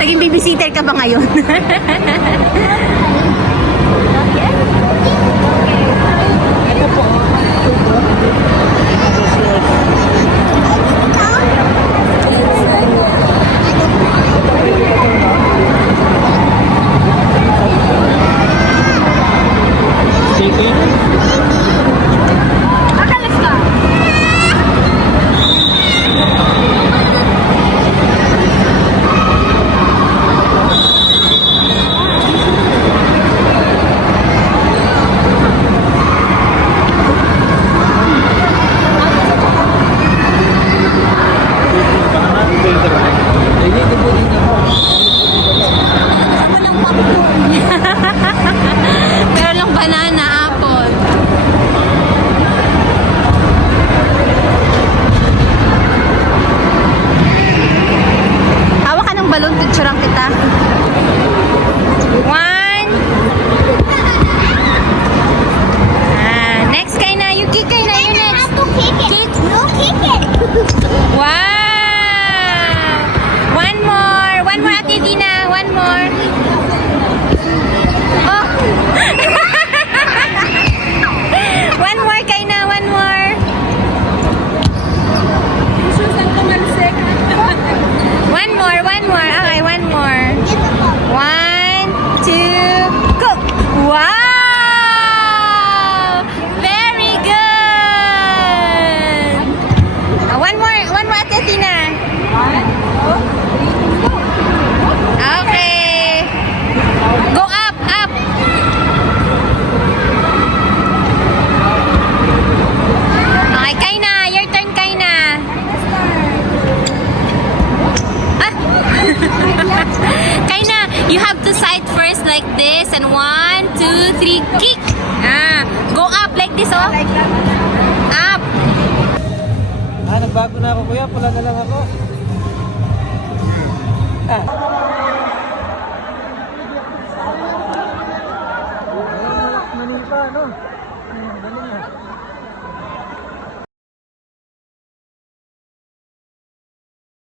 Naging babysitter ka ba ngayon? Pero lang banana, apple. Hawa ka ng balon, picturean kita. 1. Next kay na, you kick kay na, you next. Kick. No, kick it. Wow! One more, Ate Dina, one more. Oh! One more, Kaina, one more. One more. Okay, one more. 1, 2, go! Wow! Very good! One more, Ate Dina. 1, 2, 3, go! Okay. Go up. Okay, Kaina. Your turn, Kaina. Kaina, you have to side first like this. And 1, 2, 3, kick. Go up like this, oh. Up. Nagbago na ako kuya. Pula na lang ako.